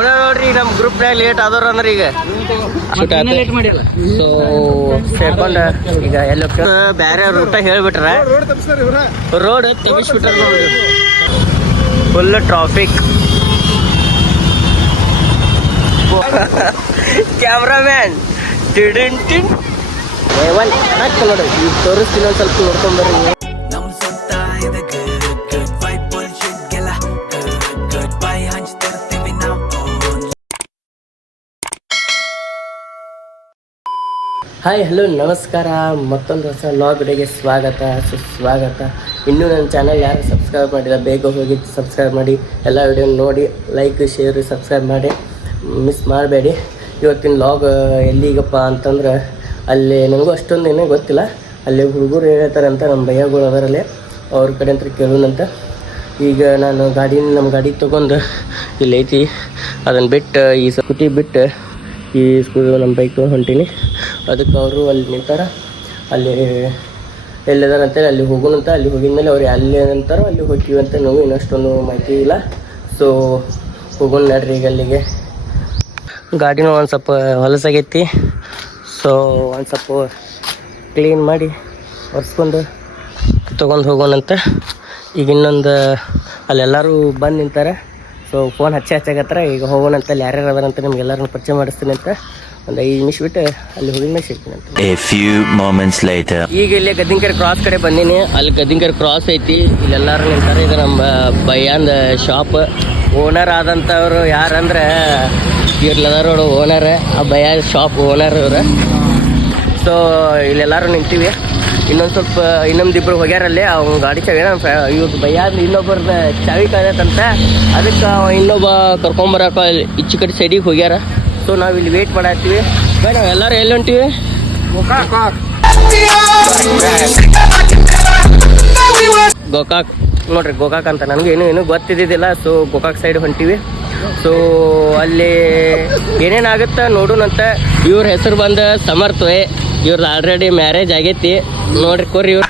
ಅವನ ನೋಡ್ರಿ ಈಗ ನಮ್ಮ ಗ್ರೂಪ್ನಾಗ ಲೇಟ್ ಆದವ್ರ ಅಂದ್ರೆ ಈಗ ಸೊ ಸೇರ್ಕೊಂಡ ಈಗ ಎಲ್ಲ ಬೇರೆ ರೂಟ ಹೇಳ್ಬಿಟ್ರ ರೋಡ್ ತೆಗಿಸ್ಬಿಟ್ರ ನೋಡಿ ಫುಲ್ ಟ್ರಾಫಿಕ್. ಕ್ಯಾಮ್ರಾಮ್ಯಾನ್ ನೋಡ್ರಿ ಈಗ ತೋರಿಸ್ತೀನಿ ಒಂದು ಸ್ವಲ್ಪ ನೋಡ್ಕೊಂಡ್ಬರ್ರಿ. ಹಾಯ್ ಹಲೋ ನಮಸ್ಕಾರ, ಮತ್ತೊಂದು ಹೊಸ ವ್ಲಾಗ್ ವಿಡಿಯೋಗೆ ಸುಸ್ವಾಗತ. ಇನ್ನೂ ನನ್ನ ಚಾನಲ್ ಯಾರು ಸಬ್ಸ್ಕ್ರೈಬ್ ಮಾಡಿಲ್ಲ ಬೇಗ ಹೋಗಿ ಸಬ್ಸ್ಕ್ರೈಬ್ ಮಾಡಿ, ಎಲ್ಲ ವಿಡಿಯೋ ನೋಡಿ ಲೈಕ್ ಶೇರ್ ಸಬ್ಸ್ಕ್ರೈಬ್ ಮಾಡಿ, ಮಿಸ್ ಮಾಡಬೇಡಿ. ಇವತ್ತಿನ ವ್ಲಾಗ್ ಎಲ್ಲಿಗಪ್ಪ ಅಂತಂದ್ರೆ ಅಲ್ಲಿ ನನಗೂ ಅಷ್ಟೊಂದು ಏನೂ ಗೊತ್ತಿಲ್ಲ. ಅಲ್ಲಿ ಹುಡುಗರು ಹೇಳ್ತಾರೆ ಅಂತ ನಮ್ಮ ಭಯ್ಯಗಳು ಅದರಲ್ಲಿ ಅವ್ರ ಕಡೆ ಅಂತ ಕೇಳೋಣಂತ. ಈಗ ನಾನು ನಮ್ಮ ಗಾಡಿ ತೊಗೊಂಡು ಇಲ್ಲಿ ಐತಿ, ಅದನ್ನು ಬಿಟ್ಟು ಈ ಸ್ಕೂಟಿ ಬಿಟ್ಟು ಈ ನಮ್ಮ ಬೈಕ್ ತೊಗೊಂಡು ಹೊಂಟೀನಿ. ಅದಕ್ಕೆ ಅವರು ಅಲ್ಲಿ ನಿಂತಾರ, ಅಲ್ಲಿ ಎಲ್ಲಿದಾರ ಅಂತೇಳಿ ಅಲ್ಲಿ ಹೋಗೋಣಂತ. ಅಲ್ಲಿ ಹೋಗಿದ್ಮೇಲೆ ಅವ್ರು ಅಲ್ಲಿ ಅಂತಾರೋ ಅಲ್ಲಿ ಹೋಗ್ತೀವಿ ಅಂತ ನಾವು ಇನ್ನಷ್ಟೊಂದು ಮಾಹಿತಿ ಇಲ್ಲ. ಸೊ ಹೋಗೋಣ ನಡ್ರಿ ಈಗ ಅಲ್ಲಿಗೆ. ಗಾಡಿನೂ ಒಂದು ಸ್ವಲ್ಪ ಹೊಲಸಾಗೈತಿ, ಸೊ ಒಂದು ಸ್ವಲ್ಪ ಕ್ಲೀನ್ ಮಾಡಿ ಒರೆಸ್ಕೊಂಡು ತೊಗೊಂಡು ಹೋಗೋಣಂತ. ಈಗ ಇನ್ನೊಂದು ಅಲ್ಲೆಲ್ಲರೂ ಬಂದು ನಿಂತಾರೆ. So phone ಹಚ್ಚಾಗತ್ತಾರ. ಈಗ ಹೋಗೋಣಂತ, ಅಲ್ಲಿ ಯಾರ್ಯಾರು ಅದಾರಂತ ನಿಮ್ಗೆಲ್ಲರೂ ಪರಿಚಯ ಮಾಡಿಸ್ತೀನಿ ಅಂತ. ಒಂದು 5 ನಿಮಿಷ ಬಿಟ್ಟು ಅಲ್ಲಿ ಹೋಗಿದ್ಮೇಲೆ ಸಿಗ್ತೀನಿ ಅಂತ. ಈಗ ಇಲ್ಲಿ ಗದ್ದಿಂಕೆರೆ ಕ್ರಾಸ್ ಕಡೆ ಬಂದೀನಿ. ಅಲ್ಲಿ ಗದ್ದಿಂಕೆರೆ ಕ್ರಾಸ್ ಐತಿ, ಇಲ್ಲೆಲ್ಲರೂ ನಿಂತಾರೆ. ಇದು ನಮ್ಮ ಭಯ್ಯಾಂದ ಶಾಪ್. ಓನರ್ ಆದಂಥವ್ರು ಯಾರಂದ್ರೆ ಇರ್ಲದಾರೋಡು ಓನರ್, ಆ ಭಯ್ಯ ಶಾಪ್ ಓನರ್ ಇವ್ರು. ಸೊ ಇಲ್ಲೆಲ್ಲರೂ ನಿಂತೀವಿ. ಇನ್ನೊಂದಿಬ್ರು ಹೋಗ್ಯಾರಲ್ಲಿ. ಅವ್ನ ಗಾಡಿ ಚಾವಿ ಇವ್ರು ಭಯ್ಯಾದ ಇನ್ನೊಬ್ಬರದ ಚಾವಿ ಕಾಯತ್ತಂತ. ಅದಕ್ಕೆ ಇನ್ನೊಬ್ಬ ಕರ್ಕೊಂಬರಕ ಈಚೆ ಕಡೆ ಸೈಡಿಗೆ ಹೋಗ್ಯಾರ. ಸೊ ನಾವು ಇಲ್ಲಿ ವೇಟ್ ಮಾಡತ್ತೀವಿ. ಬೈ ನಾವು ಎಲ್ಲರೂ ಎಲ್ಲಿ ಹೊಂಟೀವಿ? ಗೋಕಾಕ್ ನೋಡ್ರಿ, ಗೋಕಾಕ್ ಅಂತ ನನಗೂ ಏನೂ ಗೊತ್ತಿದ್ದಿದ್ದಿಲ್ಲ. ಸೊ ಗೋಕಾಕ್ ಸೈಡ್ ಹೊಂಟೀವಿ. ಸೊ ಅಲ್ಲಿ ಏನೇನಾಗುತ್ತೆ ನೋಡೋಣಂತ. ಇವ್ರ ಹೆಸರು ಬಂದು ಸಮರ್ಥ್ವೇ. ಇವ್ರದ್ದು ಆಲ್ರೆಡಿ ಮ್ಯಾರೇಜ್ ಆಗೈತಿ ನೋಡ್ರಿ. ಕೊರ್ರಿ ಇವ್ರು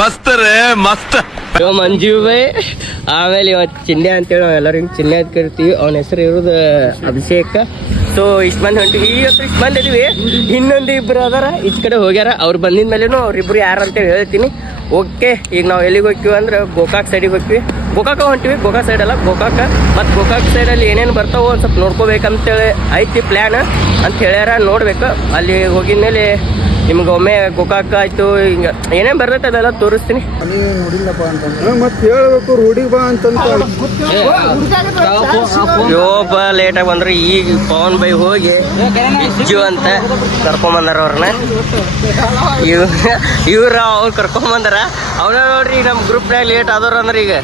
ಮಸ್ತ್ ರೇ ಮಸ್ತ್. ಇವ ಮಂಜು ಬೈ. ಆಮೇಲೆ ಇವ ಚಿನ್ನೆ ಅಂತೇಳಿ ನಾವು ಎಲ್ಲರೂ ಹಿಂಗೆ ಚಿನ್ನೆ ಅಂತ ಕರಿತೀವಿ. ಅವನ ಹೆಸರು ಇರೋದು ಅಭಿಷೇಕ. ಸೊ ಇಷ್ಟು ಮಂದಿ ಹೊಂಟಿವಿ. ಈಗ ಇಷ್ಟು ಮಂದಿ ಇದೀವಿ. ಇನ್ನೊಂದು ಇಬ್ಬರು ಅದಾರ ಈಚೆ ಕಡೆ ಹೋಗ್ಯಾರ. ಅವ್ರು ಬಂದಿದ ಮೇಲೇನು ಅವ್ರಿಬ್ರು ಯಾರು ಅಂತೇಳಿ ಹೇಳ್ತೀನಿ. ಓಕೆ, ಈಗ ನಾವು ಎಲ್ಲಿಗೆ ಹೋಗ್ತೀವಿ ಅಂದ್ರೆ ಗೋಕಾಕ್ ಸೈಡಿಗೆ ಹೋಗ್ತೀವಿ. ಗೋಕಾಕ ಹೊಂಟಿವಿ. ಗೋಕಾಕ್ ಸೈಡ್ ಅಲ್ಲ, ಗೋಕಾಕ. ಮತ್ತು ಗೋಕಾಕ್ ಸೈಡಲ್ಲಿ ಏನೇನು ಬರ್ತಾವೋ ಒಂದು ಸ್ವಲ್ಪ ನೋಡ್ಕೋಬೇಕಂತೇಳಿ ಐತಿ ಪ್ಲ್ಯಾನ್ ಅಂತ ಹೇಳ್ಯಾರ. ನೋಡ್ಬೇಕು. ಅಲ್ಲಿ ಹೋಗಿದ ಮೇಲೆ ನಿಮ್ಗೆ ಒಮ್ಮೆ ಗೋಕಾಕ್ ಆಯ್ತು ಹಿಂಗೆ ಏನೇನು ಬರ್ತೈತೆ ಅದೆಲ್ಲ ತೋರಿಸ್ತೀನಿ. ಮತ್ತೆ ಹೇಳ್ಬೇಕು ರೋಡಿಗೆ ಬಾ ಅಂತಂತ ಯೋಪ ಲೇಟಾಗಿ ಬಂದ್ರೆ ಈಗ ಪವನ್ ಬೈ ಹೋಗಿ ಇಜ್ಜು ಅಂತ ಕರ್ಕೊಂಬಂದಾರ ಅವ್ರನ್ನ. ಅವ್ರು ಕರ್ಕೊಂಬಂದಾರ. ಅವನ ನೋಡ್ರಿ ನಮ್ಮ ಗ್ರೂಪ್ನಾಗ ಲೇಟ್ ಆದವ್ರು ಅಂದ್ರೆ ಈಗ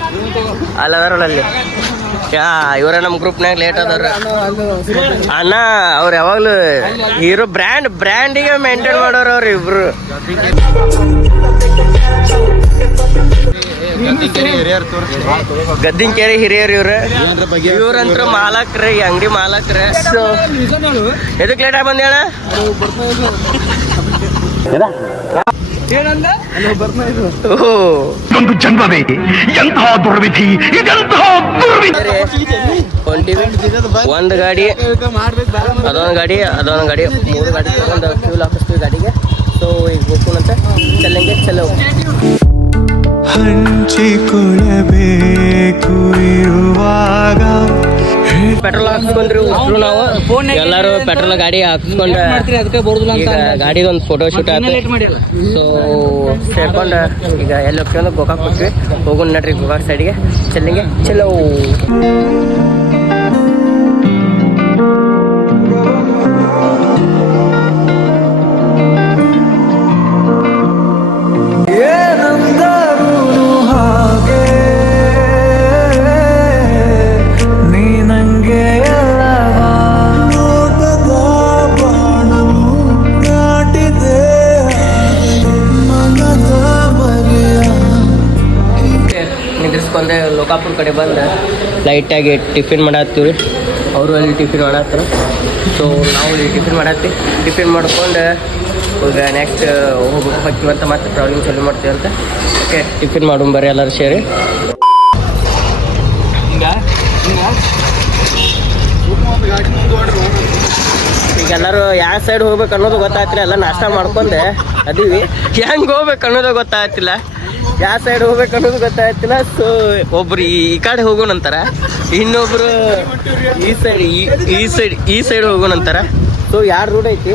ಅಲ್ಲದಾರಲ್ಲ ಅಲ್ಲಿ. ಇವರ ನಮ್ಮ ಗ್ರೂಪ್ನಾಗ ಲೇಟ್ ಆದವ್ರ ಅಣ್ಣ. ಅವ್ರು ಯಾವಾಗಲೂ ಹೀರೋ ಬ್ರ್ಯಾಂಡಿಗೆ ಮೇಂಟೈನ್ ಮಾಡೋರು ಅವ್ರು ಇಬ್ರು. ಗದ್ದಿಂಕೆರೆ ಹಿರಿಯರು ಇವ್ರಂತ್ರ ಮಾಲಕ್ರ, ಈ ಅಂಗಡಿ ಮಾಲಕ್ರ. ಸೊ ಎದಕ್ಕೆ ಲೇಟಾಗಿ ಬಂದಿ ಅಣ್ಣ? ಒಂದು ಗಾಡಿ ಅದೊಂದು ಗಾಡಿ 3 ಗಾಡಿ ತಗೊಂಡು ಫ್ಯೂಲ್ ಹಾಕಿಸ್ತೀವಿ ಗಾಡಿಗೆ. ಸೊ ಈಗ ಹೋಗ್ಕೊಂಡಂತ ಚಲ್ಲಂಗೆ ಚಲೋ ಹಂಚಿಕೊಳ್ಳಬೇಕು ಇರುವಾಗ ಪೆಟ್ರೋಲ್ ಹಾಕ್ಸ್ಕೊಂಡ್ರಿ ಉಸಿರು. ನಾವು ಎಲ್ಲರೂ ಪೆಟ್ರೋಲ್ ಗಾಡಿ ಹಾಕ್ಸ್ಕೊಂಡು ಈಗ ಗಾಡಿಗೆ ಒಂದು ಫೋಟೋ ಶೂಟ್ ಆಯ್ತು. ಸೊ ಸೇರ್ಕೊಂಡು ಈಗ ಎಲ್ಲ ಹೋಗ್ತೀವಿ ಗೋಕಾಕ್ ಹೋಗ್ತೀವಿ. ಹೋಗೋಣ ನಡ್ರಿ ಗೋಕಾಕ್ ಸೈಡಿಗೆ ಚಲ್ಲಿಂಗೆ ಚಲೋ. ಲೋಕಾಪುರ ಕಡೆ ಬಂದು ಲೈಟಾಗಿ ಟಿಫಿನ್ ಮಾಡತ್ತೀವಿ. ಅವರು ಅಲ್ಲಿ ಟಿಫಿನ್ ಮಾಡತ್ತಾರೆ. ಸೊ ನಾವು ಇಲ್ಲಿ ಟಿಫಿನ್ ಮಾಡತ್ತೀವಿ. ಟಿಫಿನ್ ಮಾಡ್ಕೊಂಡು ಈಗ ನೆಕ್ಸ್ಟ್ ಹೋಗ್ತೀವಂತ ಮತ್ತೆ ಟ್ರಾವೆಲಿಂಗ್ ಚಾಲೂ ಮಾಡ್ತೀವಿ ಅಂತ. ಓಕೆ, ಟಿಫಿನ್ ಮಾಡೋಣ ಬರ್ರಿ ಎಲ್ಲರೂ ಸೇರಿ. ಈಗ ಎಲ್ಲರೂ ಯಾವ ಸೈಡ್ ಹೋಗ್ಬೇಕು ಅನ್ನೋದು ಗೊತ್ತಾಗ್ತಿಲ್ಲ. ಎಲ್ಲ ನಾಷ್ಟ ಮಾಡ್ಕೊಂಡೆ ಅದೀವಿ. ಹೆಂಗೆ ಹೋಗ್ಬೇಕು ಅನ್ನೋದು ಗೊತ್ತಾಗ್ತಿಲ್ಲ, ಯಾವ ಸೈಡ್ ಹೋಗ್ಬೇಕು ಅನ್ನೋದು ಗೊತ್ತಾಗ್ತಿಲ್ಲ. ಸೊ ಒಬ್ರು ಈ ಕಡೆ ಹೋಗೋಣಂತಾರ, ಇನ್ನೊಬ್ರು ಈ ಸೈಡ್ ಹೋಗೋಣಂತಾರ. ಸೊ ಯಾರು ರೂಢ ಐತಿ.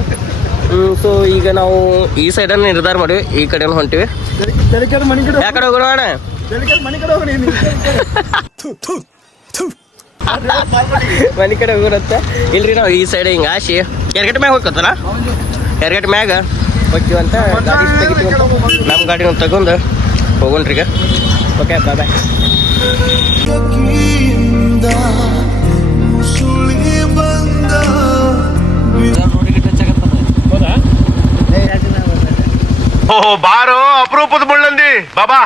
ಸೊ ಈಗ ನಾವು ಈ ಸೈಡನ್ನು ನಿರ್ಧಾರ ಮಾಡಿವಿ, ಈ ಕಡೆ ಹೊಂಟಿವಿ. ಯಾವ ಕಡೆ ಹೋಗೋಣ ಅಣ್ಣ? ಮನೆ ಕಡೆ ಹೋಗೋಣಂತ. ಇಲ್ರಿ ನಾವು ಈ ಸೈಡ್ ಹಿಂಗೆ ಆಶಿ ಎರಗಟ್ಟ ಮ್ಯಾಗ ಹೋಗ್ತಲ್ಲ, ಎರಗಟ್ಟ ಮ್ಯಾಗ ಹೋಗ್ತೀವಂತ ಗಾಡಿ ತೆಗಿತೀವಂತ. ನಮ್ಮ ಗಾಡಿನ ತಗೊಂಡು ಹೋಗೋಣ್ರಿ ಈಗ. ಓಕೆ ಬಾಯ್ ಬಾಯ್. ಓಹೋ ಬಾರೋ ಅಪರೂಪದ ಮುಳ್ಳಂದಿ ಬಾಬಾ.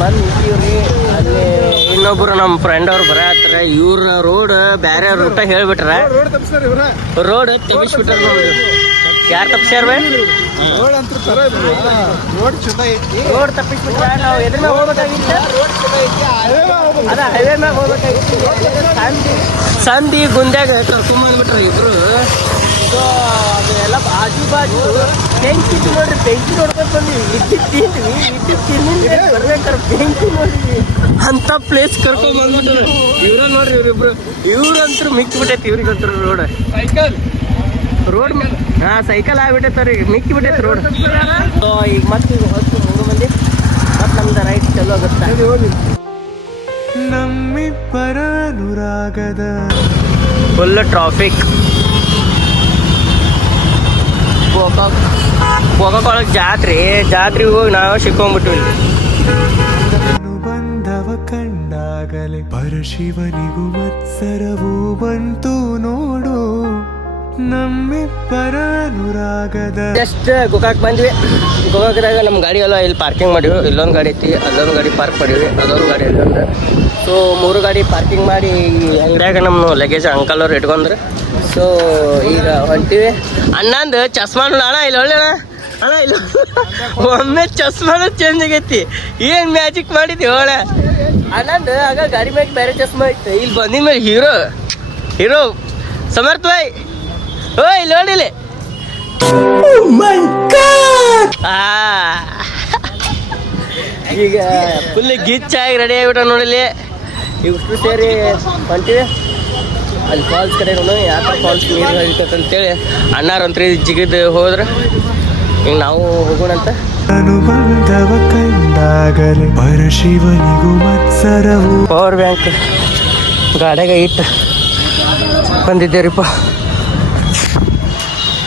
ಬಂದು ನಿಂತೀವ್ರಿ. ಅಲ್ಲಿ ಇನ್ನೊಬ್ರು ನಮ್ಮ ಫ್ರೆಂಡ್ ಅವ್ರು ಬರತ್ತರ. ಇವ್ರ ರೋಡ್ ಬ್ಯಾರೆ ರೂಟ ಹೇಳ್ಬಿಟ್ರ, ರೋಡ್ ತೆಗಿಸ್ಬಿಟ್ರ. ಯಾರು ತಪ್ಸ್ಯಾರ ಬೈ? ರೋಡ್ ತಪ್ಪಿಸ್ಬಿಟ್ರ. ನಾವು ಎದ್ರ ಮ್ಯಾಗ ಹೋಗ್ಬೇಕಾಗಿತ್ತು? ಅದ ಹೈವೇ ಮ್ಯಾಗ ಹೋಗ್ಬೇಕಾಗಿತ್ತು. ಸಂಧಿ ಗುಂಡ್ಯಾಗ ಕರ್ಕೊಂಬಂದ್ಬಿಟ್ರ ಇಬ್ರು. ಸೊ ಅದೆಲ್ಲ ಬಾಜು ಬಾಜು ಬೆಂಕಿ ನೋಡ್ರಿ, ಬೆಂಕಿ ನೋಡ್ಬೇಕು ಬಂದ್ವಿ. ಇಟ್ಟಿಗೆ ತಿಂದ್ವಿ ಬರ್ಬೇಕಾರೆ ಬೆಂಕಿ ನೋಡ್ರಿ. ಅಂತ ಪ್ಲೇಸ್ ಕರ್ಕೊಂಡ್ ಬಂದ್ಬಿಟ್ರು ಇವ್ರ ನೋಡ್ರಿ. ಇವ್ರಿಬ್ರು ಇವ್ರಂತ್ರು ಮಿಕ್ಕಿ ಬಿಟ್ಟೈತಿ. ಇವ್ರಿಗಂತ್ರ ರೋಡ್ ಹಾಂ ಸೈಕಲ್ ಆಗ್ಬಿಟ್ಟೈತೆ ರೀ, ಮಿಕ್ಕಿ ಬಿಟ್ಟೈತೆ ರೋಡ್. ಸೊ ಈಗ ಮತ್ತೆ ಈಗ ಹೊತ್ತು 3 ಮಂದಿ ಮತ್ತೆ ನಮ್ದು ರೈಟ್ ಚಲೋ ಆಗುತ್ತೆ. ನಮ್ಮಿಬ್ಬರ ಅನುರಾಗದ ಫುಲ್ ಟ್ರಾಫಿಕ್. ಗೋಕಾಕ್ ಜಾತ್ರೆ ಹೋಗಿ ನಾವು ಸಿಕ್ಕೊಂಡ್ಬಿಟ್ವಿ. ಅನುಬಂಧವ ಕಂಡಾಗಲೇ ಪರಶಿವನಿಗೂ ಮತ್ಸರವೂ ಬಂತು ನೋಡು. ನಮ್ಮಿಬ್ಬರ ಅನುರಾಗದ ಜಸ್ಟ್ ಗೋಕಾಕ್ ಬಂದ್ವಿ. ಗೋಕಾಕ್ದಾಗ ನಮ್ಮ ಗಾಡಿ ಎಲ್ಲ ಇಲ್ಲಿ ಪಾರ್ಕಿಂಗ್ ಮಾಡಿವಿ. ಇಲ್ಲೊಂದು ಗಾಡಿ ಐತಿ, ಅಲ್ಲೊಂದು ಗಾಡಿ ಪಾರ್ಕ್ ಮಾಡಿವಿ, ಅದೊಂದು ಗಾಡಿ ಇಲ್ಲೊಂದು. ಸೊ 3 ಗಾಡಿ ಪಾರ್ಕಿಂಗ್ ಮಾಡಿ ಅಂಗಡಿಯಾಗ ನಮ್ಮ ಲಗೇಜ್ ಅಂಕಲ್ ಅವ್ರು ಇಟ್ಕೊಂಡ್ರು. ಸೊ ಈಗ ಹೊಂಟಿವಿ. ಅಣ್ಣಂದು ಚಸ್ಮಾ ಅಣ್ಣ ಇಲ್ಲಿ ಒಳ್ಳೆ ಅಣ್ಣ ಇಲ್ಲ ಒಮ್ಮೆ ಚಸ್ಮಾನು ಚೇಂಜ್ ಆಗೈತಿ. ಏನು ಮ್ಯಾಜಿಕ್ ಮಾಡಿದ್ವಿ ಒಳ ಅಣ್ಣಂದು. ಆಗ ಗಾಡಿ ಮ್ಯಾಗ ಬೇರೆ ಚಸ್ಮಾ ಐತೆ, ಇಲ್ಲಿ ಬಂದಿನ ಮೇಲೆ ಹೀರೋ ಸಮರ್ಥ ಬಾಯ್. ಓ ಇಲ್ಲಿ ನೋಡಿಲಿ. ಈಗ ಫುಲ್ ಗಿಚ್ಚಾಗಿ ರೆಡಿ ಆಗಿಬಿಟ್ಟ ನೋಡಿಲಿ. ಇಷ್ಟು ಸೇರಿ ಹೊಂಟಿವಿ ಅಲ್ಲಿ ಫಾಲ್ಸ್ ಕಡೆ. ಯಾಕೆ ಫಾಲ್ಸ್ ನೀರು ಹರಿತಂತೇಳಿ ಅಣ್ಣಾರಂತ್ರಿ ಜಿಗಿದು ಹೋದ್ರೆ ಈಗ ನಾವು ಹೋಗೋಣಂತ. ಅನುಬಂಧವ ಕಂಡಾಗಲೇ ಪರಶಿವನಿಗೂ ಮತ್ಸರವು. ಪವರ್ ಬ್ಯಾಂಕ್ ಗಾಡಿಯಾಗ ಇಟ್ಟು ಬಂದಿದ್ದೇರಿಪ್ಪ.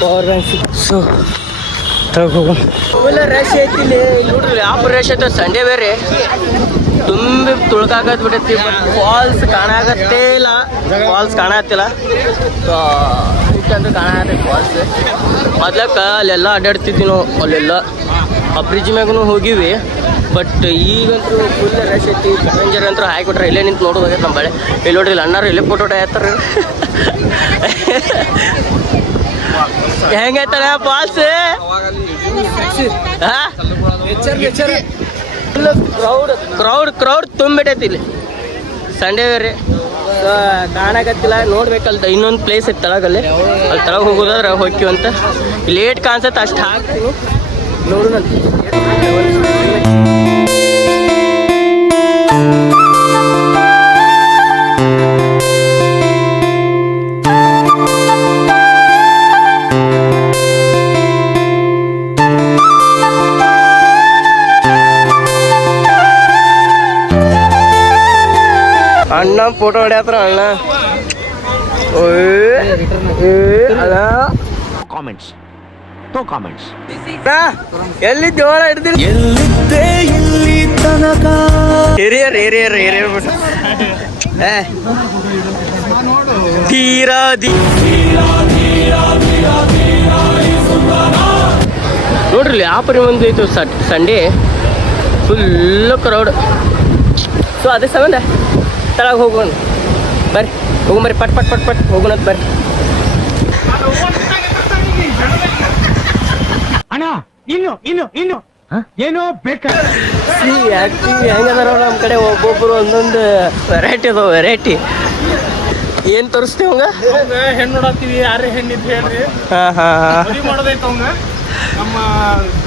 ಪವರ್ ಬ್ಯಾಂಕ್ ಸೊ ಹೋಗೋಣ. ಫುಲ್ ರಶ್ ಐತಿ ಇಲ್ಲಿ ನೋಡ್ರಿ. ಯಾವ ರಶ್ ಐತೆ, ಸಂಡೇ ಬೇರೆ ತುಂಬಿ ತುಳ್ಕಾಕತ್ ಬಿಟ್ಟೈತಿ. ಬಟ್ ಫಾಲ್ಸ್ ಕಾಣಾಗತ್ತೇ ಇಲ್ಲ, ಫಾಲ್ಸ್ ಕಾಣತ್ತಿಲ್ಲ. ಇಷ್ಟಂತೂ ಕಾಣತ್ತೈತಿ ಫಾಲ್ಸ್. ಮೊದ್ಲಕ್ಕ ಅಲ್ಲೆಲ್ಲ ಅಡ್ಡಾಡ್ತಿದ್ವಿ ನಾವು, ಅಲ್ಲೆಲ್ಲ ಆ ಬ್ರಿಡ್ಜ್ ಮ್ಯಾಗೂ ಹೋಗಿವಿ. ಬಟ್ ಈಗಂತೂ ಫುಲ್ ರಶ್ ಐತಿ. ಪ್ಯಾಸೆಂಜರ್ ಅಂತೂ ಹಾಕಿಬಿಟ್ರೆ ಇಲ್ಲೇ ನಿಂತು ನೋಡೋದಾಗೈತೆ ನಮ್ಮ ಬಳೆ. ಇಲ್ಲಿ ನೋಡ್ರಿ ಇಲ್ಲಿ ಅಣ್ಣಾರು ಇಲ್ಲೇ ಫೋಟೋ ಹಾಕ್ತಾರೆ. ಹೆಂಗೈತಲ್ಲ ಫಾಲ್ಸ್? ಕ್ರೌಡ್ ತುಂಬಿಟ್ಟೈತಿ ಇಲ್ಲಿ. ಸಂಡೇ ಬೇರೆ ಕಾಣಕತ್ತಿಲ್ಲ. ನೋಡ್ಬೇಕಲ್ದ ಇನ್ನೊಂದು ಪ್ಲೇಸ್ ಐತಿ ತಳಗಲ್ಲಿ, ಅಲ್ಲಿ ತಳಗ ಹೋಗೋದಾದ್ರೆ ಹೋಗ್ತೀವಂತ. ಲೇಟ್ ಕಾಣಿಸುತ್ತೆ ಅಷ್ಟು ಹಾಕ್ತೀನಿ ನೋಡೋಣ. ಅಣ್ಣ ಫೋಟೋ ಹೊಡ್ಯಾತ್ರ ಅಣ್ಣ. ಅಣ್ಣ ಕಾಮೆಂಟ್ಸ್ ನೋ ಕಾಮೆಂಟ್ಸ್. ಎಲ್ಲಿದ್ದೆ ಒಳ ಹಿಡ್ದಿಲ್ಲ. ಎಲ್ಲಿದ್ದೆ ಇಲ್ಲಿ ತನಕ ಹಿರಿಯರ್ ಬಿಟ್ಟು ತೀರಾ ನೋಡ್ರಿ ವ್ಯಾಪಾರಿ ಒಂದು ಐತು ಸಂಡೇ ಫುಲ್ ಕ್ರೌಡ್. ಸೊ ಅದೇ ಸಂಬಂಧ ತಳಗೆ ಹೋಗೋಣ ಬರ್ರಿ. ಹೋಗೋಣ ಪಟ್ ಹೋಗೋಣಂತ ಬರ್ರಿ. ಅಣ್ಣ ಇನ್ನು ಏನೋ ಬೇಕಾ ಆ್ಯಕ್ಟಿಂಗ್ ಹೆಂಗದಾರ ನಮ್ಮ ಕಡೆ ಒಬ್ಬೊಬ್ರು ಒಂದೊಂದು ವೆರೈಟಿ ಅದಾವ ವೆರೈಟಿ. ಏನು ತೋರಿಸ್ತೀವಿ ಅವಂಗ? ಹೆಣ್ಣು ನೋಡತ್ತೀವಿ, ಯಾರೇ ಹೆಣ್ಣಿದ್ದು ಹೇಳ್ರಿ. ಹಾಂ ಹಾಂ ಹಾಂ ಮದುವೆ ಮಾಡೋದೈತೆ ಅವಂಗ. ನಮ್ಮ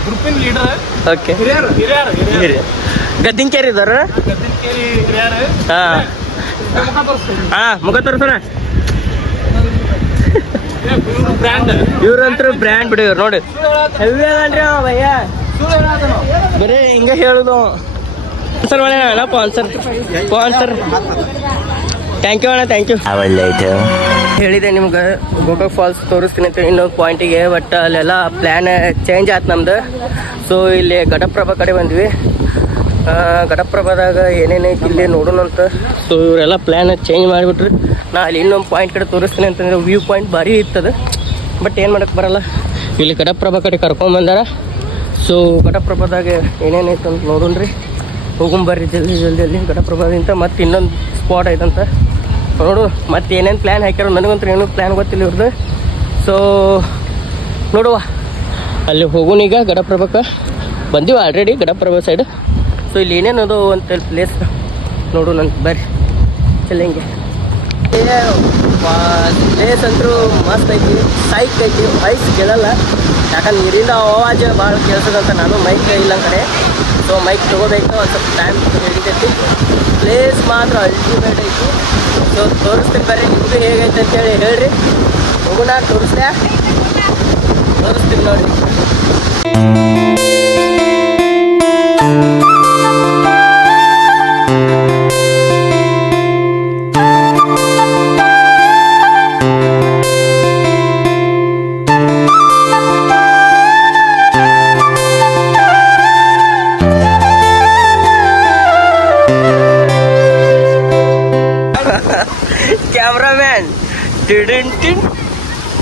ಗ್ರೂಪಿನ ಲೀಡರ್. ಓಕೆ. ಹಿರಿಯರು ಗದ್ದಿಂಕೇರಿ ಇದಾರ. ಗದ್ದಿನಕೇರಿ ಹಿರಿಯರು. ಹಾಂ ಮುಖ ತೋರಿಸ್ತೀವಿ. ಹಾಂ ಮುಖ ತೋರಿಸೋಣ. ಬ್ರ್ಯಾಂಡ್ ಇವ್ರಂತೂ ಬ್ರ್ಯಾಂಡ್ ಬಿಡಿ ಇವ್ರು ನೋಡಿ. ಹೆವಿ ಅದನ್ರಿ ಅವ ಭಯ್ಯ, ಬರೀ ಹಿಂಗೆ ಹೇಳುದು. ಸ್ಪಾನ್ಸರ್ ಮಾಡೋಣ, ಸ್ಪಾನ್ಸರ್. ಥ್ಯಾಂಕ್ ಯು ಅಣ್ಣ, ಥ್ಯಾಂಕ್ ಯು. ಹೇಳಿದೆ ನಿಮ್ಗೆ ಗೋಕಾಕ್ ಫಾಲ್ಸ್ ತೋರಿಸ್ತೀನಿ ಅಂತ ಇನ್ನೊಂದು ಪಾಯಿಂಟಿಗೆ. ಬಟ್ ಅಲ್ಲೆಲ್ಲ ಪ್ಲ್ಯಾನ್ ಚೇಂಜ್ ಆಯ್ತು ನಮ್ದು. ಸೊ ಇಲ್ಲಿ ಘಟಪ್ರಭಾ ಕಡೆ ಬಂದ್ವಿ. ಘಟಪ್ರಭಾದಾಗ ಏನೇನೈತಿ ಇಲ್ಲಿ ನೋಡೋಣ ಅಂತ. ಸೊ ಇವರೆಲ್ಲ ಪ್ಲ್ಯಾನ್ ಚೇಂಜ್ ಮಾಡಿಬಿಟ್ರಿ. ನಾ ಅಲ್ಲಿ ಇನ್ನೊಂದು ಪಾಯಿಂಟ್ ಕಡೆ ತೋರಿಸ್ತೀನಿ ಅಂತಂದ್ರೆ ವ್ಯೂ ಪಾಯಿಂಟ್ ಭಾರಿ ಇರ್ತದೆ. ಬಟ್ ಏನು ಮಾಡೋಕ್ಕೆ ಬರಲ್ಲ, ಇಲ್ಲಿ ಘಟಪ್ರಭಾ ಕಡೆ ಕರ್ಕೊಂಬಂದಾರ. ಸೊ ಘಟಪ್ರಭಾದಾಗ ಏನೇನೈತೆ ಅಂತ ನೋಡೋಣ್ರಿ. ಹೋಗೊಂಬರ್ರಿ ಜಲ್ದಿ ಘಟಪ್ರಭಾದಿಂದ. ಮತ್ತು ಇನ್ನೊಂದು ಸ್ಪಾಟ್ ಐತಂತ ನೋಡು. ಮತ್ತು ಏನೇನು ಪ್ಲ್ಯಾನ್ ಹಾಕ್ಯಾರ ನನಗಂತೂ ಏನೂ ಪ್ಲ್ಯಾನ್ ಗೊತ್ತಿಲ್ಲ ಇವ್ರದ್ದು. ಸೊ ನೋಡುವ, ಅಲ್ಲಿ ಹೋಗೋಣ ಈಗ. ಘಟಪ್ರಭಾಕ್ಕೆ ಬಂದೀವಿ ಆಲ್ರೆಡಿ, ಘಟಪ್ರಭಾ ಸೈಡ್. ಸೊ ಇಲ್ಲಿ ಏನೇನು ಅದು ಅಂತ ಪ್ಲೇಸ್ ನೋಡೋಣ ಅಂತ ಬರ್ರಿ. ಚಲಂಗೆ ಪ್ಲೇಸ್ ಅಂತೂ ಮಸ್ತ್ ಐತಿ, ಸೈಕ್ ಐತಿ. ವಾಯ್ಸ್ ಕೇಳಲ್ಲ, ಯಾಕಂದ್ರೆ ನೀರಿಂದ ಆವಾಜ್ ಭಾಳ ಕೇಳ್ಸದಂತ. ನಾನು ಮೈಕ್ ಇಲ್ಲ ಕಡೆ. ಸೊ ಮೈಕ್ ತೊಗೋಬೇಕು, ಒಂದು ಸ್ವಲ್ಪ ಟೈಮ್ ಹಿಡಿತೈತಿ. ಪ್ಲೇಸ್ ಮಾತ್ರ ಅಲ್ಟಿಮೇಟ್ ಐತಿ. ಸೊ ತೋರಿಸ್ತೀನಿ ಬರ್ರಿ, ನಿಮಗೂ ಹೇಗೈತೆ ಅಂತೇಳಿ ಹೇಳ್ರಿ. ಹೋಗೋಣ, ತೋರಿಸ್ತೀನಿ ನೋಡಿ. ಕ್ಯಾಮ್ರಾಮ್ಯಾನ್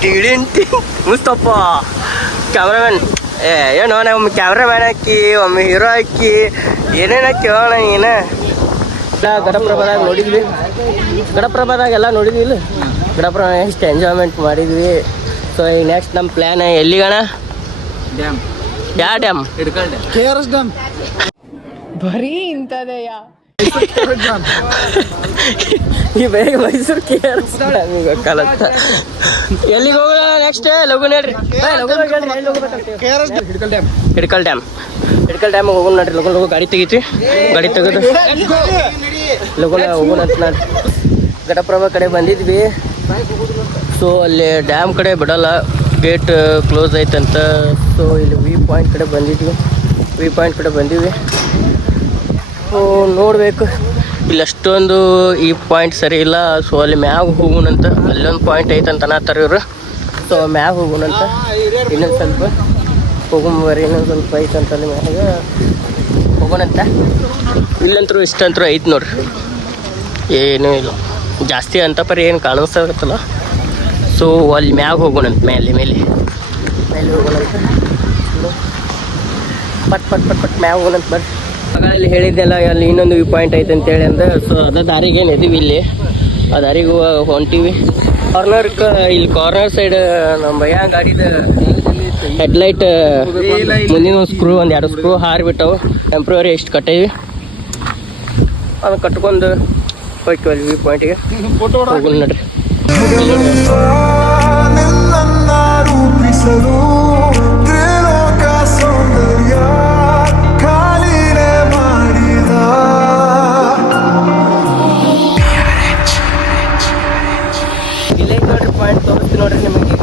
ಟಿಡಿಂಟಿ ಮುಸ್ತಫ ಕ್ಯಾಮ್ರಾಮ್ಯಾನ್. ಏನೋ ಒಮ್ಮೆ ಕ್ಯಾಮ್ರಾಮ್ಯಾನ್ ಹಾಕಿ, ಒಮ್ಮೆ ಹೀರೋ ಹಾಕಿ, ಏನೇನು ಹಾಕಿ ಹೋಣ ಏನ. ಘಟಪ್ರಭಾದಾಗ ನೋಡಿದ್ವಿ, ಘಟಪ್ರಭಾದಾಗ ಎಲ್ಲ ನೋಡಿದ್ವಿ. ಇಲ್ಲ ಘಟಪ್ರಭಾ ಎಷ್ಟು ಎಂಜಾಯ್ಮೆಂಟ್ ಮಾಡಿದ್ವಿ. ಸೊ ಈಗ ನೆಕ್ಸ್ಟ್ ನಮ್ಮ ಪ್ಲ್ಯಾನ್ ಎಲ್ಲಿಗಣ? ಡ್ಯಾಮ್. ಯಾವ ಡ್ಯಾಮ್? KRS dam. ಬರೀ ಇಂಥದೆಯಾ? ಈ ಬೇಗ ಮೈಸೂರು KRS ಡ್ಯಾಮಿಗೆ ಗೊತ್ತಲ್ಲ. ಎಲ್ಲಿಗೆ ಹೋಗೋಣ ನೆಕ್ಸ್ಟ್? ಲಘು ಹೇಳ್ರಿ, ಹಿಡ್ಕಲ್ ಡ್ಯಾಮಿಗೆ ಹೋಗೋಣ ನೋಡ್ರಿ. ಲಘು ಗಾಡಿ ತೆಗೀತಿ, ಗಾಡಿ ತೆಗೆದು ಲಘು ಹೋಗೋಣ ಅಂತ ನೋಡ್ರಿ. ಘಟಪ್ರಭಾ ಕಡೆ ಬಂದಿದ್ವಿ. ಸೊ ಅಲ್ಲಿ ಡ್ಯಾಮ್ ಕಡೆ ಬಿಡಲ್ಲ, ಗೇಟ್ ಕ್ಲೋಸ್ ಐತಂತ. ಸೊ ಇಲ್ಲಿ ವ್ಯೂ ಪಾಯಿಂಟ್ ಕಡೆ ಬಂದೀವಿ. ಸೊ ನೋಡಬೇಕು, ಇಲ್ಲಿ ಅಷ್ಟೊಂದು ಈ ಪಾಯಿಂಟ್ ಸರಿ ಇಲ್ಲ. ಸೊ ಅಲ್ಲಿ ಮ್ಯಾಗ ಹೋಗೋಣಂತ, ಅಲ್ಲೊಂದು ಪಾಯಿಂಟ್ ಐತಂತ ಅನ್ನತ್ತಾರ ಇವರು. ಸೊ ಮ್ಯಾಗ ಹೋಗೋಣಂತ, ಇನ್ನೊಂದು ಸ್ವಲ್ಪ ಹೋಗೊಂಬರ್ರಿ. ಇನ್ನೊಂದು ಸ್ವಲ್ಪ ಐತಂತ ಅಲ್ಲಿ ಮ್ಯಾಗ ಹೋಗೋಣಂತ. ಇಲ್ಲಂತರೂ ಇಷ್ಟಂತರೂ ಐತೆ ನೋಡ್ರಿ, ಏನೂ ಇಲ್ಲ ಜಾಸ್ತಿ ಅಂತ ಪರಿ ಏನು ಕಾಣಿಸ್ತಾಗತ್ತಲ್ಲ. ಸೊ ಅಲ್ಲಿ ಮ್ಯಾಗ ಹೋಗೋಣಂತ, ಮೇಲೆ ಹೋಗೋಣಂತ. ಪಟ್ ಮ್ಯಾಗ ಹೋಗೋಣಂತ ಬರ್ರಿ. ಆಗ ಅಲ್ಲಿ ಹೇಳಿದ್ದೆಲ್ಲ ಅಲ್ಲಿ ಇನ್ನೊಂದು ವ್ಯೂ ಪಾಯಿಂಟ್ ಐತೆ ಅಂತೇಳಿ ಅಂದ್ರೆ. ಸೊ ಅದ ದಾರಿಗೆ ಏನು ಇದೀವಿ, ಇಲ್ಲಿ ಆ ದಾರಿಗೆ ಹೊಂಟೀವಿ. ಇಲ್ಲಿ ಕಾರ್ನರ್ ಸೈಡ್ ನಮ್ಮ ಭಯ ಗಾಡಿದ ಹೆಡ್ಲೈಟ್ ಮುಂದಿನ ಸ್ಕ್ರೂ, ಒಂದು 2 ಸ್ಕ್ರೂ ಹಾರಿಬಿಟ್ಟವು. ಟೆಂಪ್ರವರಿ ಎಷ್ಟು ಕಟ್ಟೀವಿ, ಅದನ್ನು ಕಟ್ಕೊಂಡು ಹೋಗ್ತೀವಿ ಅಲ್ಲಿ ವ್ಯೂ ಪಾಯಿಂಟಿಗೆ. ಹೋಗೋಣ ನೋಡ್ರಿ. ರೂಪಿಸಲು ತ್ರಿಲೋಕ ಸೌಂದರ್ಯ ಕಾಲಿನೆ ಮಾಡಿದ ಇಲ್ಲೇ ನೋಡ್ರಿ ಪಾಯಿಂಟ್ ತೋರಿಸ್ತೀನಿ ನೋಡ್ರಿ ನಿಮಗೆ.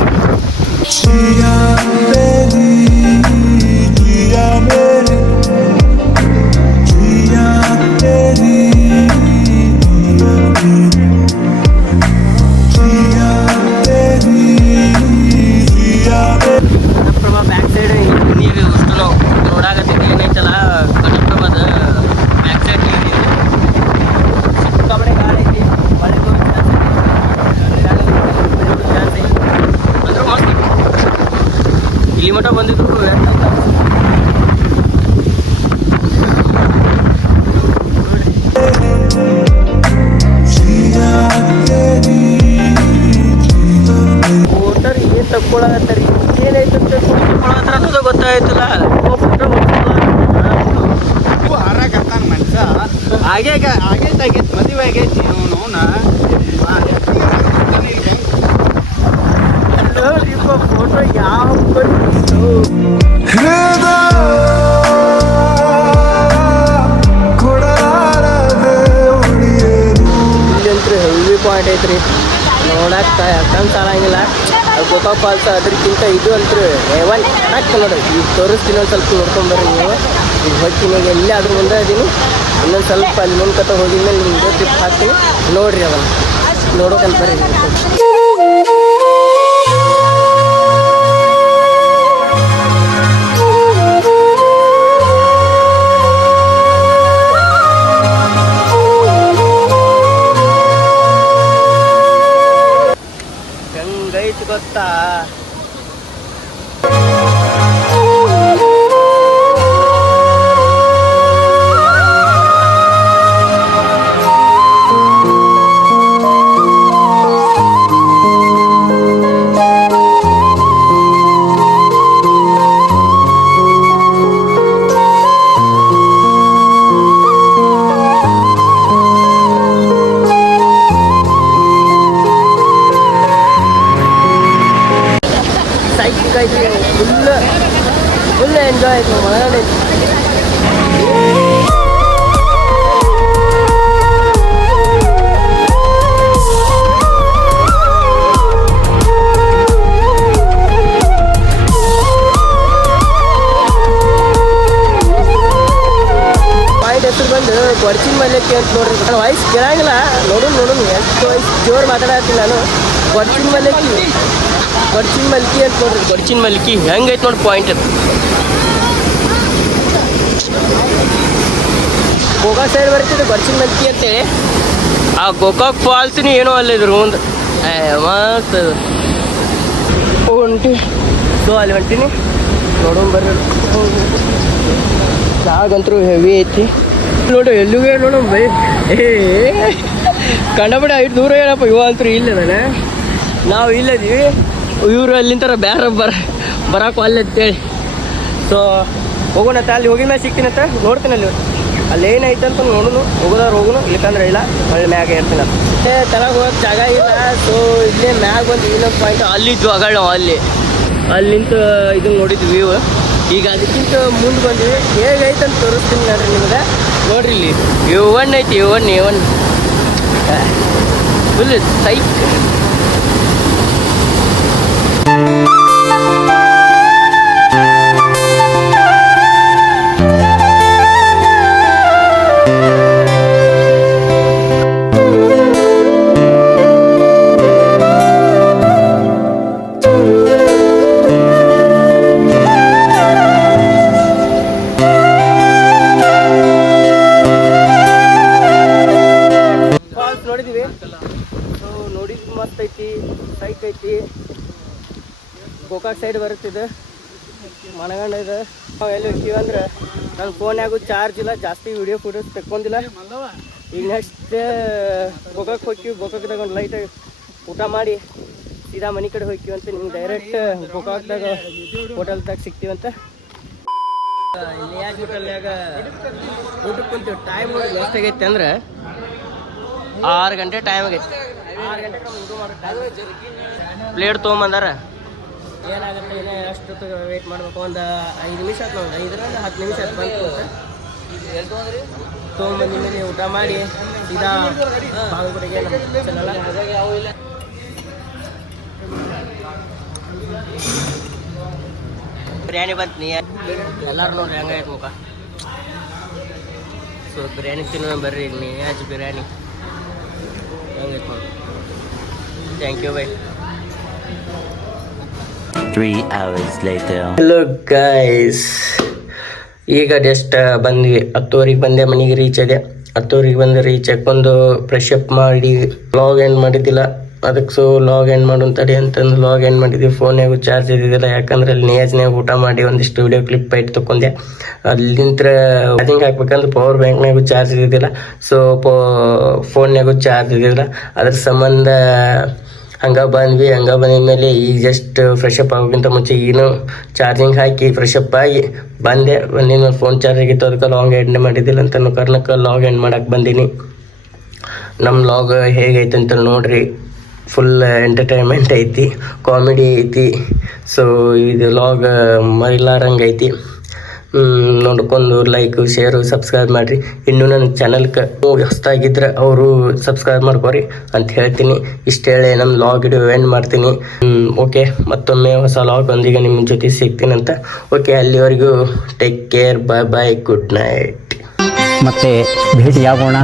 ಆಗೈತೆ ಮದುವೆ ಆಗೈತಿ ಅವನು ಫೋಟೋ ಯಾವ ಬಂತು ಹೃದಯ ಕೊಡಲಾರದೆ ಉಳಿಯಲು ಇಲ್ಲಂತೂ ಹೆವಿ ಪಾಯಿಂಟ್ ಐತ್ರಿ ನೋಡಕ್ಕೆ ಯಾಕಂತ ಸಾಲಂಗಿಲ್ಲ ಅದು ಗೋಕಾಕ್ ಫಾಲ್ಸ್ ಅದಕ್ಕಿಂತ ಇದು ಅಂತೂ ಒನ್ ಕರೆಕ್ಟ್ ನೋಡ್ರಿ ಈಗ ತೋರಿಸ್ತೀನಿ ಒಂದು ಸ್ವಲ್ಪ ನೋಡ್ಕೊಂಬರ್ರಿ ನೀವು ಈಗ ಹೊತ್ತಿನಾಗ ಎಲ್ಲಿ ಅದ್ರ ಮುಂದೆ ಇದೀನಿ ಇನ್ನೊಂದು ಸ್ವಲ್ಪ ಅಲ್ಲಿ ಮುಂದ್ಕತ್ತ ಹೋಗಿದ್ಮೇಲೆ ನಿಮ್ಗೆ ಟ್ರಿಪ್ ಹಾಕ್ತೀನಿ ನೋಡ್ರಿ ಅದನ್ನು ನೋಡೋಕಂತ ಬರ್ರಿ ಹೆಂಗೈತಿ ಗೊತ್ತಾ ಫುಲ್ ಎಂಜಾಯ್ ಆಯ್ತು ಒಳಗಡೆ ಪಾಯಿಂಟ್ ಹೆಸರು ಬಂದು ಕೊಡ್ಚಿನ ಮಲ್ಲಕ್ಕಿ ಅಂತ ನೋಡ್ರಿ ನಾನು ವಾಯ್ಸ್ ಕೇಳಂಗಿಲ್ಲ ನೋಡು ಎಷ್ಟು ವಾಯ್ಸ್ ಜೋರು ಮಾತಾಡತ್ತೀನಿ ನಾನು ಕೊಡ್ಚಿನ ಮಲ್ಲಕ್ಕಿ ಅಂತ ನೋಡ್ರಿ ಕೊಡ್ಚಿನ ಮಲ್ಕಿ ಹೆಂಗೈತೆ ನೋಡಿ ಪಾಯಿಂಟ್ ಅದು ಗೋಕಾಕ್ ಸೈಡ್ ಬರ್ತಿದ್ದು ಕೊಡ್ಚಿನ ಮಲ್ಕಿ ಅಂತೇಳಿ ಆ ಗೋಕಾಕ್ ಫಾಲ್ಸ್ನು ಏನೋ ಅಲ್ಲ ಇದ್ರ ಮುಂದೆ ಮಸ್ತ್ ಹೊಂಟಿ ಸೊ ಅಲ್ಲಿ ಹೊಂಟೀನಿ ನೋಡೋಣ ಬರ್ರಿ ಜಾಗಂತರೂ ಹೆವಿ ಐತಿ ನೋಡು ಎಲ್ಲಿಗೆ ನೋಡು ಬೈ ಕಂಡಬಿಡ ಐದು ದೂರ ಏನಪ್ಪ ಇವ ಅಂತೂ ಇಲ್ಲದಾನೆ ನಾವು ಇಲ್ಲದೀವಿ ಇವರು ಅಲ್ಲಿಂತರ ಬೇರೆ ಬರೋಕೆ ಅಲ್ಲಿ ಅಂತೇಳಿ ಸೊ ಹೋಗೋಣತ್ತ ಅಲ್ಲಿ ಹೋಗಿದ ಮೇಲೆ ಸಿಗ್ತೀನಂತ ನೋಡ್ತೀನಿ ಅಲ್ಲಿ ಏನೈತೆ ಅಂತ ನೋಡೋನು ಹೋಗೋನು ಇಲ್ಲಕಂದ್ರೆ ಇಲ್ಲ ಒಳ್ಳೆ ಮ್ಯಾಗ ಇರ್ತೀನಿ ಮತ್ತೆ ತಳಗೆ ಹೋಗೋಕೆ ಜಾಗ ಇಲ್ಲ ಸೊ ಇಲ್ಲೇ ಮ್ಯಾಗ ಒಂದು ಇನ್ನೊಂದು ಪಾಯಿಂಟ್ ಅಲ್ಲಿದ್ದು ಅಗಳ ಅಲ್ಲಿಂತ ಇದನ್ನು ನೋಡಿದ್ವಿ ವ್ಯೂ ಈಗ ಅದಕ್ಕಿಂತ ಮುಂದೆ ಬಂದ್ವಿ ಹೇಗೈತೆ ಅಂತ ತೋರಿಸ್ತೀನಿ ನೋಡ್ರಿ ನಿಮ್ಗೆ ನೋಡ್ರಿ ಇಲ್ಲಿ ಇವನ್ ಐತಿ ಇವನ್ ಫುಲ್ ಸೈಕ್ ನೋಡಿದ್ವಿ ಸೊ ನೋಡಿದ್ವಿ ಮಸ್ತ್ ಐತಿ ಸೈಕ್ ಐತಿ ಗೋಕಾಕ್ ಸೈಡ್ ಬರುತ್ತಿದೆ ಮನಗಂಡ ಇದೆ ನಾವು ಎಲ್ಲಿ ಹೋಗ್ತೀವಿ ಅಂದ್ರೆ ನನ್ನ ಫೋನ್ಯಾಗೂ ಚಾರ್ಜ್ ಇಲ್ಲ ಜಾಸ್ತಿ ವಿಡಿಯೋ ಫೋಟೋಸ್ ತೆಕ್ಕೊಂಡಿಲ್ಲ ಈಗ ನೆಕ್ಸ್ಟ್ ಗೋಕಾಕ್ ಹೋಗ್ತೀವಿ ಗೋಕಾಕ್ದಾಗ ಒಂದು ಲೈಟಾಗಿ ಊಟ ಮಾಡಿ ಸೀದಾ ಮನೆ ಕಡೆ ಹೋಗ್ತೀವಿ ಅಂತ ನಿಮ್ಗೆ ಡೈರೆಕ್ಟ್ ಗೋಕಾಕ್ದಾಗ ಹೋಟೆಲ್ದಾಗ ಸಿಗ್ತೀವಂತ ಇಲ್ಲಿ ಯಾಕೆ ಹೋಟೆಲ್ನಾಗ ಊಟಕ್ಕೆ ಕುಂತೀವಿ ಟೈಮ್ ಎಷ್ಟು ಆಗೈತೆ ಅಂದ್ರೆ 6 ಗಂಟೆ ಟೈಮ್ ಆಗೈತಿ 6 ಗಂಟೆಗೆ ಇದು ಮಾಡೋ ಟೈಮ್ ಪ್ಲೇಟ್ ತೊಗೊಂಬಂದಾರ ಏನಾಗುತ್ತೆ ಏನೋ ಎಷ್ಟೊತ್ತಿಗೆ ವೆಯ್ಟ್ ಮಾಡ್ಬೇಕು ಒಂದು 5 ನಿಮಿಷ ಆಯ್ತು ನೋಡಿ 5ರಿಂದ 10 ನಿಮಿಷ ಆಯ್ತು ಬಂತು ತೊಗೊಂಬಂದ ಮೇಲೆ ಊಟ ಮಾಡಿ ಸೀದಾ ಬಾಗಲಕೋಟೆಗೆ ಚೆನ್ನಲ್ಲ ಬಿರಿಯಾನಿ ಬಂತು ನೀ ಎಲ್ಲರೂ ನೋಡ್ರಿ ಹೆಂಗಾಯ್ತು ಮುಖ ಸೊ ಬಿರಿಯಾನಿ ತಿನ್ನೋ ಬರ್ರಿ ನೀ ಆಜ್ ಬಿರಿಯಾನಿ ಹೆಂಗೈತೆ ನೋಡಿ thank you bye 3 hours later. Hello guys ಈಗ ಜಸ್ಟ್ ಬಂದ್ವಿ 10:00 ಬಂದೆ ಮನೆಗೆ ರೀಚ್ ಇದೆ 10:00 ಬಂದು ರೀಚ್ ಹಾಕೊಂಡು ಫ್ರೆಶ್ ಅಪ್ ಮಾಡಿ ಲಾಗ್ ಎಂಡ್ ಮಾಡಿದ್ದಿಲ್ಲ ಅದಕ್ಕೆ ಸೊ ಲಾಗ್ ಎಂಡ್ ಮಾಡೋಣ ತಡಿ ಅಂತಂದು ಲಾಗ್ ಎಂಡ್ ಮಾಡಿದ್ವಿ ಫೋನ್ಯಾಗೂ ಚಾರ್ಜ್ ಇದ್ದಿದ್ದಿಲ್ಲ ಯಾಕಂದ್ರೆ ಅಲ್ಲಿ ನೇಜ್ನಾಗ ಊಟ ಮಾಡಿ ಒಂದಿಷ್ಟು ವಿಡಿಯೋ ಕ್ಲಿಪ್ ಐಟ್ ತೊಗೊಂಡೆ ಅಲ್ಲಿಂದ ಚಾರ್ಜಿಂಗ್ ಹಾಕ್ಬೇಕಂದ್ರೆ ಪವರ್ ಬ್ಯಾಂಕ್ನಾಗೂ ಚಾರ್ಜ್ ಇದ್ದಿದ್ದಿಲ್ಲ ಸೊ ಫೋನ್ಯಾಗೂ ಚಾರ್ಜ್ ಇದ್ದಿದ್ದಿಲ್ಲ ಅದ್ರ ಸಂಬಂಧ ಹಂಗೆ ಬಂದಿದ್ಮೇಲೆ ಈಗ ಜಸ್ಟ್ ಫ್ರೆಶ್ ಅಪ್ ಆಗೋಕ್ಕಿಂತ ಮುಂಚೆ ಏನು ಚಾರ್ಜಿಂಗ್ ಹಾಕಿ ಫ್ರೆಶ್ ಅಪ್ ಆಗಿ ಬಂದೆ. ಬಂದಿನ ಫೋನ್ ಚಾರ್ಜ್ ಆಗಿತ್ತು, ಅದಕ್ಕೆ ಲಾಂಗ್ ಎಂಡ್ ಮಾಡಿದ್ದಿಲ್ಲ ಅಂತ ಕಾರಣಕ್ಕೆ ಲಾಗ್ ಎಂಡ್ ಮಾಡಕ್ಕೆ ಬಂದೀನಿ. ನಮ್ಮ ಲಾಗ್ ಹೇಗೈತೆ ಅಂತ ನೋಡ್ರಿ. ಫುಲ್ ಎಂಟರ್ಟೈನ್ಮೆಂಟ್ ಐತಿ, ಕಾಮಿಡಿ ಐತಿ. ಸೊ ಇದು ಲಾಗ್ ಮರಿಲಾರಂಗೆ ಐತಿ. ನೋಡ್ಕೊಂಡು ಲೈಕ್ ಶೇರು ಸಬ್ಸ್ಕ್ರೈಬ್ ಮಾಡಿರಿ. ಇನ್ನೂ ನನ್ನ ಚಾನಲ್ಗೆ ಹೊಸ್ತಾಗಿದ್ರೆ ಅವರು ಸಬ್ಸ್ಕ್ರೈಬ್ ಮಾಡ್ಕೊರಿ ಅಂತ ಹೇಳ್ತೀನಿ. ಇಷ್ಟು ಹೇಳಿ ನಮ್ಮ ಲಾಗ್ ವಿಡಿಯೋ ಎಂಡ್ ಮಾಡ್ತೀನಿ. ಓಕೆ, ಮತ್ತೊಮ್ಮೆ ಹೊಸ ಲಾಗ್ ಒಂದಿಗೆ ನಿಮ್ಮ ಜೊತೆ ಸಿಗ್ತೀನಿ ಅಂತ. ಓಕೆ, ಅಲ್ಲಿವರೆಗೂ ಟೇಕ್ ಕೇರ್, ಬಾಯ್ ಬಾಯ್, ಗುಡ್ ನೈಟ್. ಮತ್ತೆ ಭೇಟಿಯಾಗೋಣ.